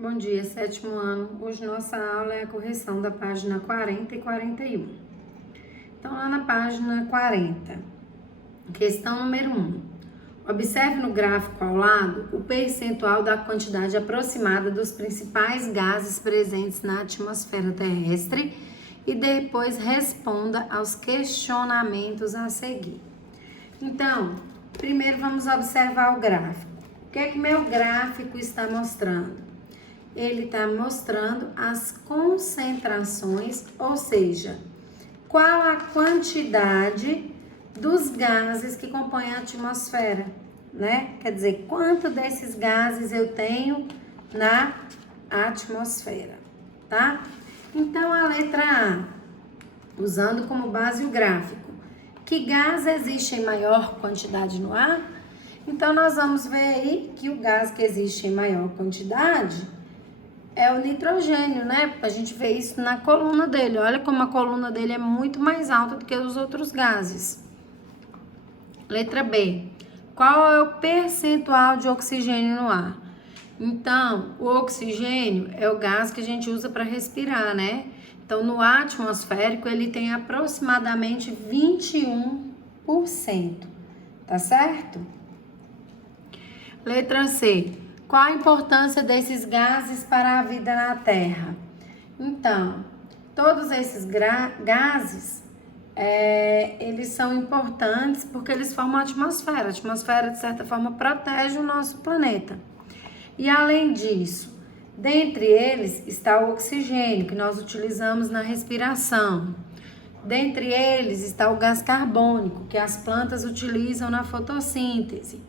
Bom dia, sétimo ano. Hoje nossa aula é a correção da página 40 e 41. Então, lá na página 40, questão número 1. Observe no gráfico ao lado o percentual da quantidade aproximada dos principais gases presentes na atmosfera terrestre e depois responda aos questionamentos a seguir. Então, primeiro vamos observar o gráfico. O que é que meu gráfico está mostrando? Ele está mostrando as concentrações, ou seja, qual a quantidade dos gases que compõem a atmosfera, né? Quer dizer, quanto desses gases eu tenho na atmosfera, tá? Então, a letra A, usando como base o gráfico, que gás existe em maior quantidade no ar? Então, nós vamos ver aí que o gás que existe em maior quantidade é o nitrogênio, né? A gente vê isso na coluna dele. Olha como a coluna dele é muito mais alta do que os outros gases. Letra B. Qual é o percentual de oxigênio no ar? Então, o oxigênio é o gás que a gente usa para respirar, né? Então, no ar atmosférico, ele tem aproximadamente 21%. Tá certo? Letra C. Qual a importância desses gases para a vida na Terra? Então, todos esses gases, eles são importantes porque eles formam a atmosfera. A atmosfera, de certa forma, protege o nosso planeta. E, além disso, dentre eles está o oxigênio, que nós utilizamos na respiração. Dentre eles está o gás carbônico, que as plantas utilizam na fotossíntese.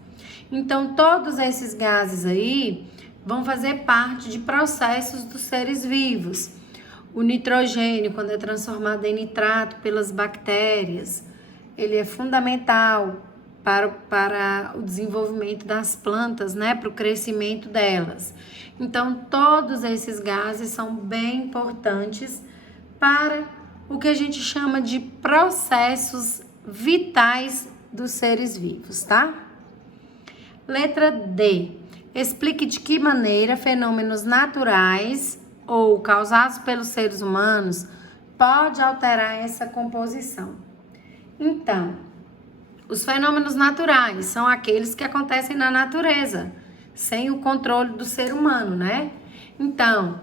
Então, todos esses gases aí vão fazer parte de processos dos seres vivos. O nitrogênio, quando é transformado em nitrato pelas bactérias, ele é fundamental para o desenvolvimento das plantas, né? Para o crescimento delas. Então, todos esses gases são bem importantes para o que a gente chama de processos vitais dos seres vivos, tá? Letra D. Explique de que maneira fenômenos naturais ou causados pelos seres humanos pode alterar essa composição. Então, os fenômenos naturais são aqueles que acontecem na natureza, sem o controle do ser humano, né? Então,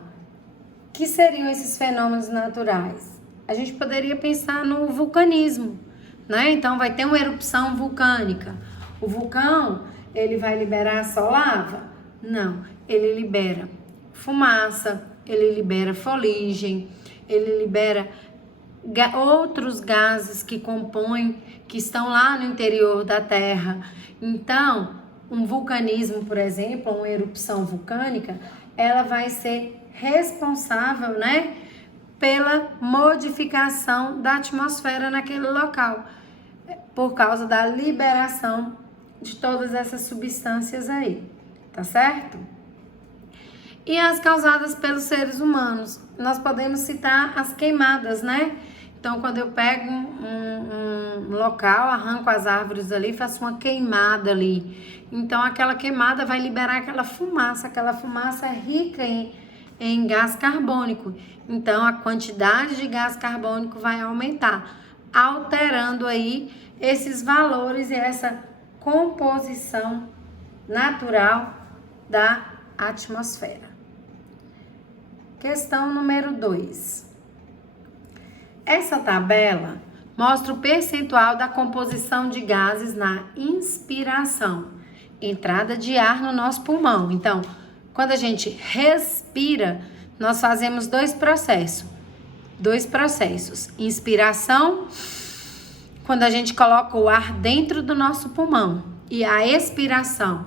o que seriam esses fenômenos naturais? A gente poderia pensar no vulcanismo, né? Então, vai ter uma erupção vulcânica. O vulcão, ele vai liberar só lava? Não, ele libera fumaça, ele libera fuligem, ele libera outros gases que compõem, que estão lá no interior da Terra. Então, um vulcanismo, por exemplo, uma erupção vulcânica, ela vai ser responsável, né, pela modificação da atmosfera naquele local, por causa da liberação de todas essas substâncias aí, tá certo? E as causadas pelos seres humanos, nós podemos citar as queimadas, né? Então, quando eu pego um local, arranco as árvores ali, faço uma queimada ali. Então, aquela queimada vai liberar aquela fumaça é rica em gás carbônico. Então, a quantidade de gás carbônico vai aumentar, alterando aí esses valores e essa composição natural da atmosfera. Questão número 2. Essa tabela mostra o percentual da composição de gases na inspiração, entrada de ar no nosso pulmão. Então, quando a gente respira, nós fazemos dois processos. Inspiração, quando a gente coloca o ar dentro do nosso pulmão, e a expiração,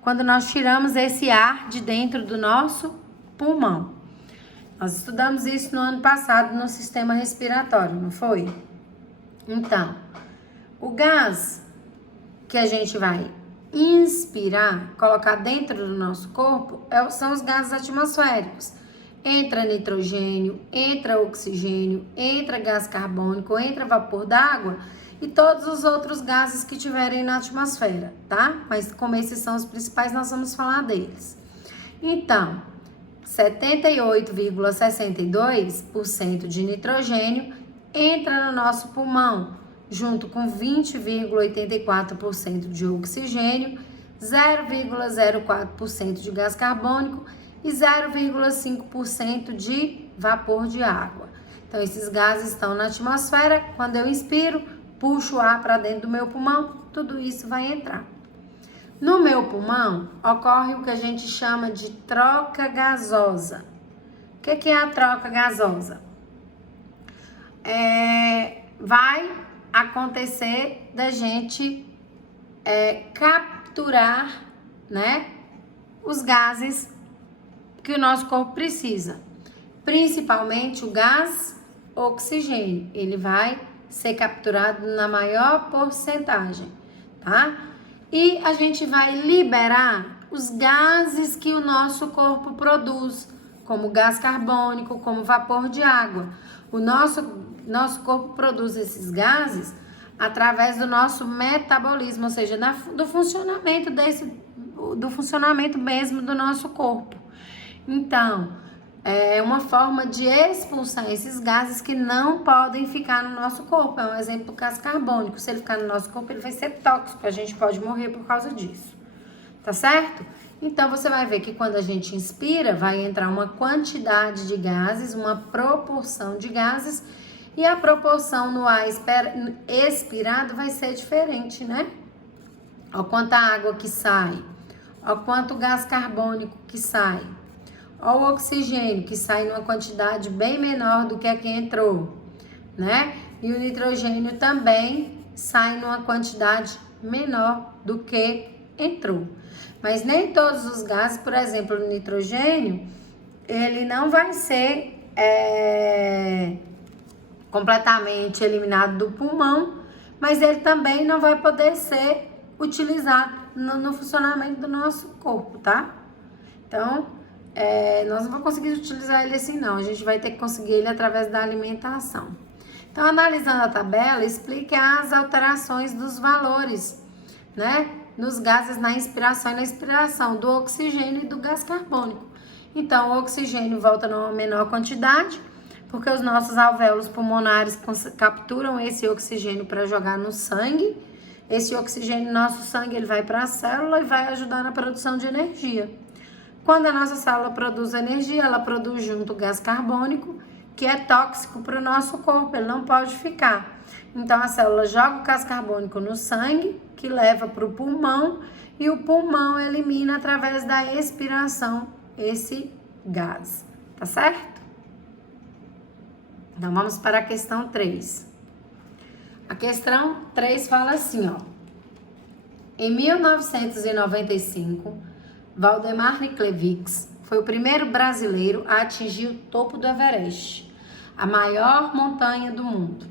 quando nós tiramos esse ar de dentro do nosso pulmão. Nós estudamos isso no ano passado no sistema respiratório, não foi? Então, o gás que a gente vai inspirar, colocar dentro do nosso corpo, são os gases atmosféricos. Entra nitrogênio, entra oxigênio, entra gás carbônico, entra vapor d'água e todos os outros gases que tiverem na atmosfera, tá? Mas como esses são os principais, nós vamos falar deles. Então, 78,62% de nitrogênio entra no nosso pulmão, junto com 20,84% de oxigênio, 0,04% de gás carbônico e 0,5% de vapor de água. Então, esses gases estão na atmosfera. Quando eu inspiro, puxo o ar para dentro do meu pulmão, tudo isso vai entrar. No meu pulmão, ocorre o que a gente chama de troca gasosa. O que é a troca gasosa? Vai acontecer da gente capturar, né, os gases que o nosso corpo precisa. Principalmente o gás oxigênio. Ele vai ser capturado na maior porcentagem, tá? E a gente vai liberar os gases que o nosso corpo produz, como gás carbônico, como vapor de água. O nosso corpo produz esses gases através do nosso metabolismo, ou seja, do funcionamento mesmo do nosso corpo. Então, é uma forma de expulsar esses gases que não podem ficar no nosso corpo. É um exemplo do gás carbônico. Se ele ficar no nosso corpo, ele vai ser tóxico. A gente pode morrer por causa disso. Tá certo? Então, você vai ver que quando a gente inspira, vai entrar uma quantidade de gases, uma proporção de gases, e a proporção no ar expirado vai ser diferente, né? Olha quanta água que sai, olha quanto gás carbônico que sai. Olha o oxigênio, que sai numa quantidade bem menor do que a que entrou, né? E o nitrogênio também sai numa quantidade menor do que entrou. Mas nem todos os gases, por exemplo, o nitrogênio, ele não vai ser completamente eliminado do pulmão, mas ele também não vai poder ser utilizado no funcionamento do nosso corpo, tá? Então, nós não vamos conseguir utilizar ele assim não, a gente vai ter que conseguir ele através da alimentação. Então, analisando a tabela, explique as alterações dos valores, né, nos gases na inspiração e na expiração do oxigênio e do gás carbônico. Então, o oxigênio volta numa menor quantidade, porque os nossos alvéolos pulmonares capturam esse oxigênio para jogar no sangue. Esse oxigênio no nosso sangue ele vai para a célula e vai ajudar na produção de energia. Quando a nossa célula produz energia, ela produz junto o gás carbônico, que é tóxico para o nosso corpo, ele não pode ficar. Então, a célula joga o gás carbônico no sangue, que leva para o pulmão, e o pulmão elimina através da expiração esse gás, tá certo? Então, vamos para a questão 3. A questão 3 fala assim, ó. Em 1995, Valdemar Niklevics foi o primeiro brasileiro a atingir o topo do Everest, a maior montanha do mundo.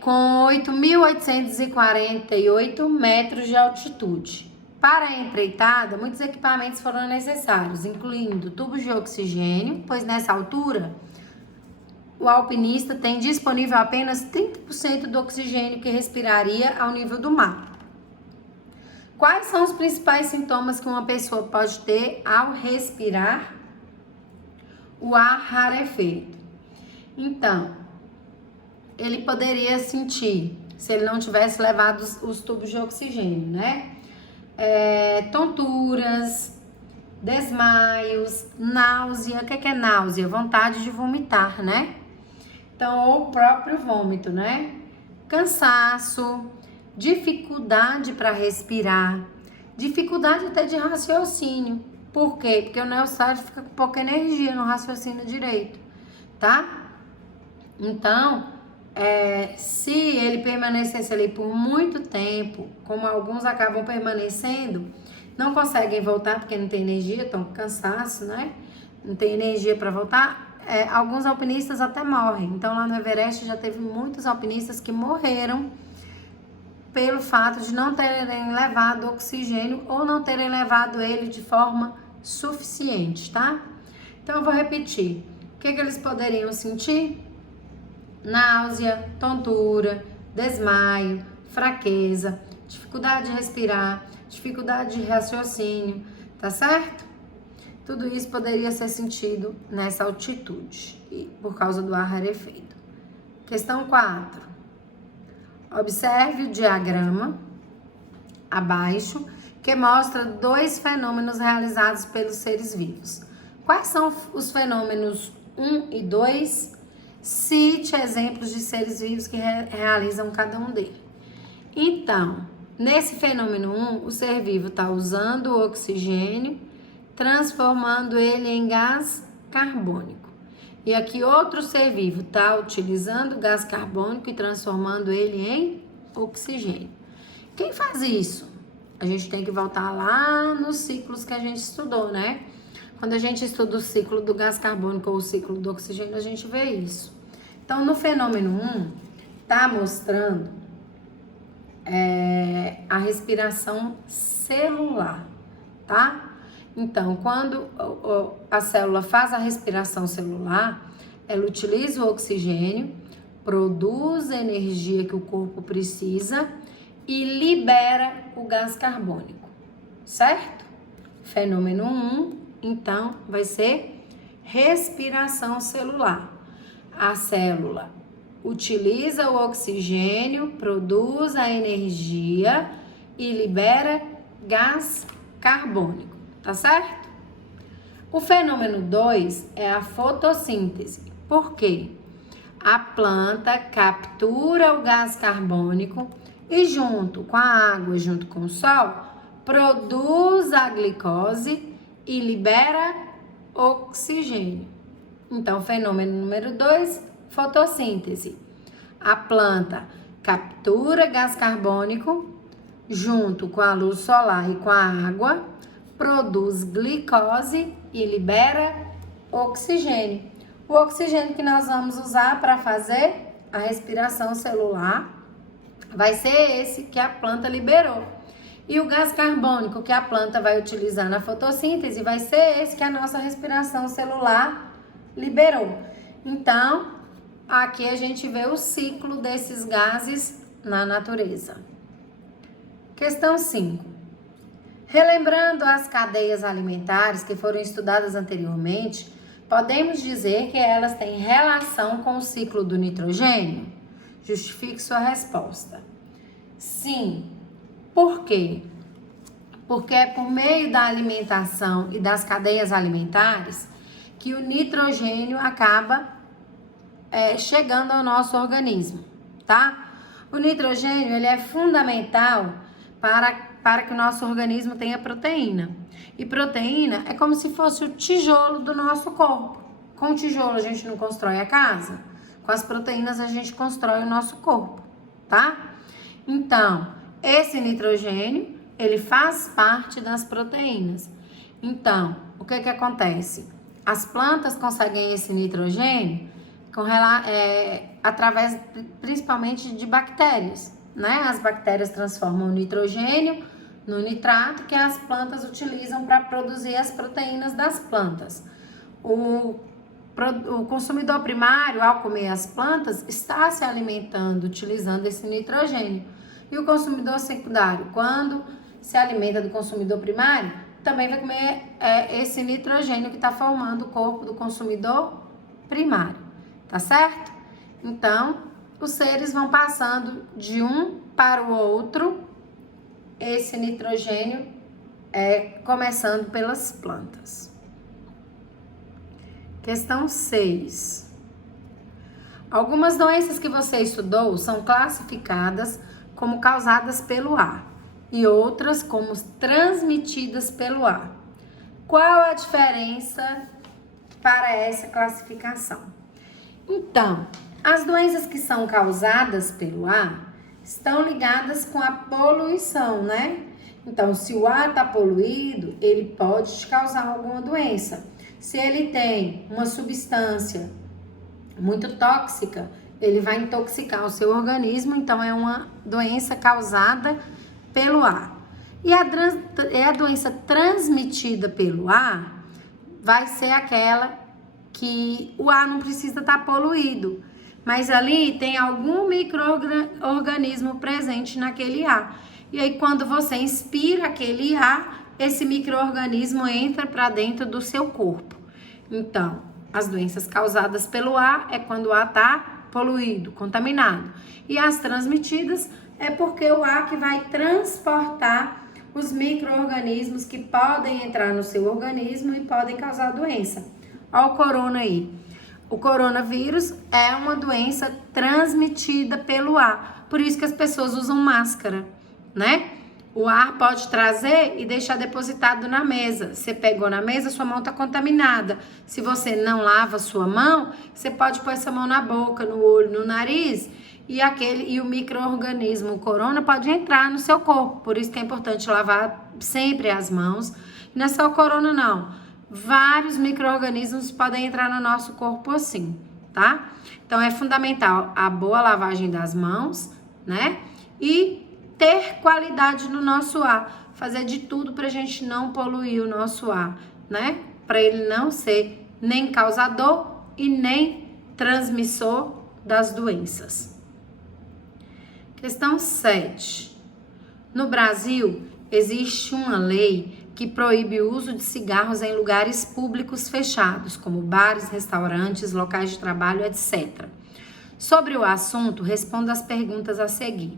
Com 8.848 metros de altitude. Para a empreitada, muitos equipamentos foram necessários, incluindo tubos de oxigênio, pois nessa altura o alpinista tem disponível apenas 30% do oxigênio que respiraria ao nível do mar. Quais são os principais sintomas que uma pessoa pode ter ao respirar o ar rarefeito? Então, ele poderia sentir, se ele não tivesse levado os tubos de oxigênio, né? Tonturas, desmaios, náusea. O que é náusea? Vontade de vomitar, né? Então, ou o próprio vômito, né? Cansaço, dificuldade para respirar, dificuldade até de raciocínio. Por quê? Porque o neocérebro fica com pouca energia no raciocínio direito, tá? Então, se ele permanecesse ali por muito tempo, como alguns acabam permanecendo, não conseguem voltar porque não tem energia, estão com cansaço, né? Não tem energia para voltar. Alguns alpinistas até morrem. Então, lá no Everest já teve muitos alpinistas que morreram pelo fato de não terem levado oxigênio ou não terem levado ele de forma suficiente, tá? Então, eu vou repetir. O que eles poderiam sentir? Náusea, tontura, desmaio, fraqueza, dificuldade de respirar, dificuldade de raciocínio, tá certo? Tudo isso poderia ser sentido nessa altitude, por causa do ar rarefeito. Questão 4. Observe o diagrama abaixo, que mostra 2 fenômenos realizados pelos seres vivos. Quais são os fenômenos 1 e 2? Cite exemplos de seres vivos que realizam cada um deles. Então, nesse fenômeno 1, o ser vivo está usando o oxigênio, transformando ele em gás carbônico. E aqui outro ser vivo está utilizando o gás carbônico e transformando ele em oxigênio. Quem faz isso? A gente tem que voltar lá nos ciclos que a gente estudou, né? Quando a gente estuda o ciclo do gás carbônico ou o ciclo do oxigênio, a gente vê isso. Então, no fenômeno 1, está mostrando a respiração celular, tá? Então, quando a célula faz a respiração celular, ela utiliza o oxigênio, produz a energia que o corpo precisa e libera o gás carbônico, certo? Fenômeno 1, então, vai ser respiração celular. A célula utiliza o oxigênio, produz a energia e libera gás carbônico, tá certo? O fenômeno 2 é a fotossíntese. Por quê? A planta captura o gás carbônico e junto com a água, junto com o sol, produz a glicose e libera oxigênio. Então, fenômeno número 2, fotossíntese. A planta captura gás carbônico junto com a luz solar e com a água, produz glicose e libera oxigênio. O oxigênio que nós vamos usar para fazer a respiração celular vai ser esse que a planta liberou. E o gás carbônico que a planta vai utilizar na fotossíntese vai ser esse que a nossa respiração celular liberou. Então, aqui a gente vê o ciclo desses gases na natureza. Questão 5. Relembrando as cadeias alimentares que foram estudadas anteriormente, podemos dizer que elas têm relação com o ciclo do nitrogênio? Justifique sua resposta. Sim. Por quê? Porque é por meio da alimentação e das cadeias alimentares que o nitrogênio acaba chegando ao nosso organismo, tá? O nitrogênio, ele é fundamental para que o nosso organismo tenha proteína. E proteína é como se fosse o tijolo do nosso corpo. Com o tijolo a gente não constrói a casa, com as proteínas a gente constrói o nosso corpo, tá? Então, esse nitrogênio, ele faz parte das proteínas. Então, o que acontece? As plantas conseguem esse nitrogênio através principalmente de bactérias, né? As bactérias transformam o nitrogênio no nitrato que as plantas utilizam para produzir as proteínas das plantas. O consumidor primário, ao comer as plantas, está se alimentando utilizando esse nitrogênio. E o consumidor secundário, quando se alimenta do consumidor primário, também vai comer esse nitrogênio que está formando o corpo do consumidor primário, tá certo? Então, os seres vão passando de um para o outro, esse nitrogênio começando pelas plantas. Questão 6. Algumas doenças que você estudou são classificadas como causadas pelo ar e outras como transmitidas pelo ar. Qual a diferença para essa classificação? Então, as doenças que são causadas pelo ar estão ligadas com a poluição, né? Então, se o ar está poluído, ele pode te causar alguma doença. Se ele tem uma substância muito tóxica, ele vai intoxicar o seu organismo, então é uma doença causada pelo ar. E a doença transmitida pelo ar vai ser aquela que o ar não precisa estar poluído, mas ali tem algum micro-organismo presente naquele ar. E aí, quando você inspira aquele ar, esse micro-organismo entra para dentro do seu corpo. Então, as doenças causadas pelo ar é quando o ar está poluído, contaminado. E as transmitidas é porque o ar que vai transportar os micro-organismos que podem entrar no seu organismo e podem causar doença. Olha o corona aí. O coronavírus é uma doença transmitida pelo ar. Por isso que as pessoas usam máscara, né? O ar pode trazer e deixar depositado na mesa. Você pegou na mesa, sua mão está contaminada. Se você não lava sua mão, você pode pôr essa mão na boca, no olho, no nariz, e o micro-organismo, o corona, pode entrar no seu corpo. Por isso que é importante lavar sempre as mãos. Não é só o corona, não. Vários micro-organismos podem entrar no nosso corpo assim, tá? Então, é fundamental a boa lavagem das mãos, né? E ter qualidade no nosso ar, fazer de tudo para a gente não poluir o nosso ar, né? Para ele não ser nem causador e nem transmissor das doenças. Questão 7. No Brasil, existe uma lei que proíbe o uso de cigarros em lugares públicos fechados, como bares, restaurantes, locais de trabalho, etc. Sobre o assunto, responda as perguntas a seguir.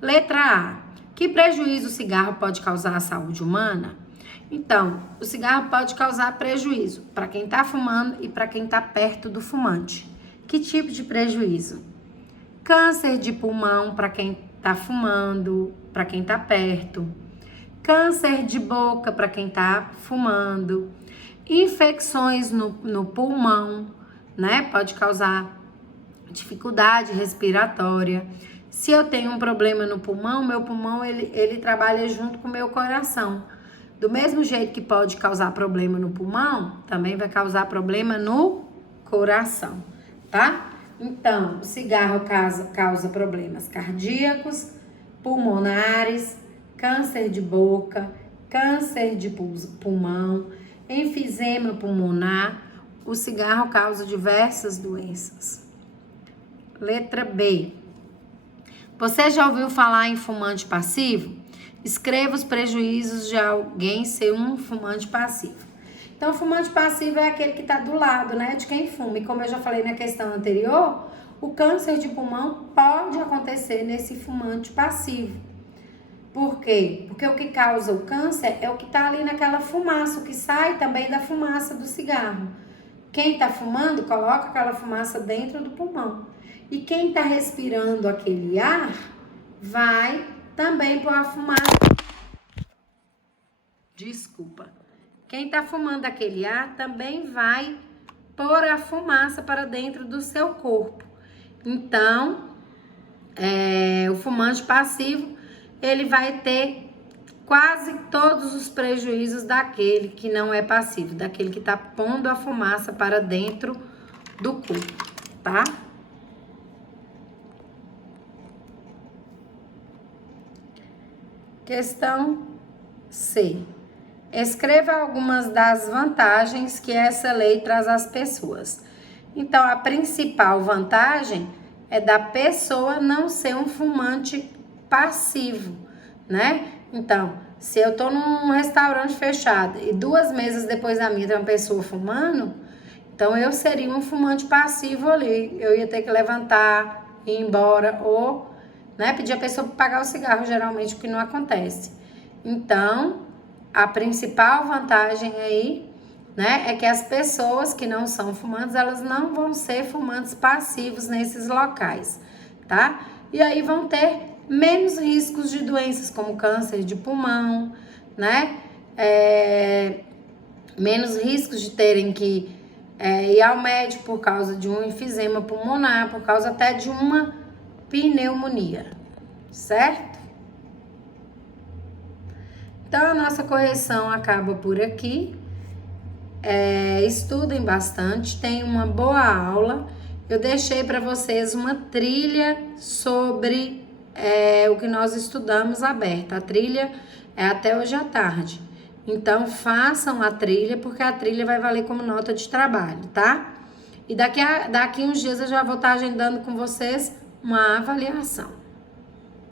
Letra A. Que prejuízo o cigarro pode causar à saúde humana? Então, o cigarro pode causar prejuízo para quem está fumando e para quem está perto do fumante. Que tipo de prejuízo? Câncer de pulmão para quem está fumando, para quem está perto. Câncer de boca para quem está fumando. Infecções no pulmão, né? Pode causar dificuldade respiratória. Se eu tenho um problema no pulmão, meu pulmão ele trabalha junto com o meu coração. Do mesmo jeito que pode causar problema no pulmão, também vai causar problema no coração, tá? Então, o cigarro causa problemas cardíacos, pulmonares, câncer de boca, câncer de pulmão, enfisema pulmonar. O cigarro causa diversas doenças. Letra B. Você já ouviu falar em fumante passivo? Escreva os prejuízos de alguém ser um fumante passivo. Então, o fumante passivo é aquele que está do lado, né, de quem fuma. E como eu já falei na questão anterior, o câncer de pulmão pode acontecer nesse fumante passivo. Por quê? Porque o que causa o câncer é o que está ali naquela fumaça, o que sai também da fumaça do cigarro. Quem está fumando, coloca aquela fumaça dentro do pulmão. E quem está respirando aquele ar, vai também pôr a fumaça. Desculpa. Quem está fumando aquele ar também vai pôr a fumaça para dentro do seu corpo. Então, o fumante passivo, ele vai ter quase todos os prejuízos daquele que não é passivo, daquele que está pondo a fumaça para dentro do corpo, tá? Questão C. Escreva algumas das vantagens que essa lei traz às pessoas. Então, a principal vantagem é da pessoa não ser um fumante passivo, né? Então, se eu tô num restaurante fechado e 2 mesas depois da minha tem uma pessoa fumando, então eu seria um fumante passivo ali. Eu ia ter que levantar, ir embora ou, né, pedir a pessoa para pagar o cigarro, geralmente, o que não acontece. Então, a principal vantagem aí, né, é que as pessoas que não são fumantes, elas não vão ser fumantes passivos nesses locais, tá? E aí vão ter menos riscos de doenças como câncer de pulmão, né? Menos riscos de terem que ir ao médico por causa de um enfisema pulmonar, por causa até de uma pneumonia, certo? Então, a nossa correção acaba por aqui. Estudem bastante, tenham uma boa aula. Eu deixei para vocês uma trilha sobre o que nós estudamos aberta. A trilha é até hoje à tarde. Então, façam a trilha, porque a trilha vai valer como nota de trabalho, tá? E daqui uns dias eu já vou estar agendando com vocês uma avaliação.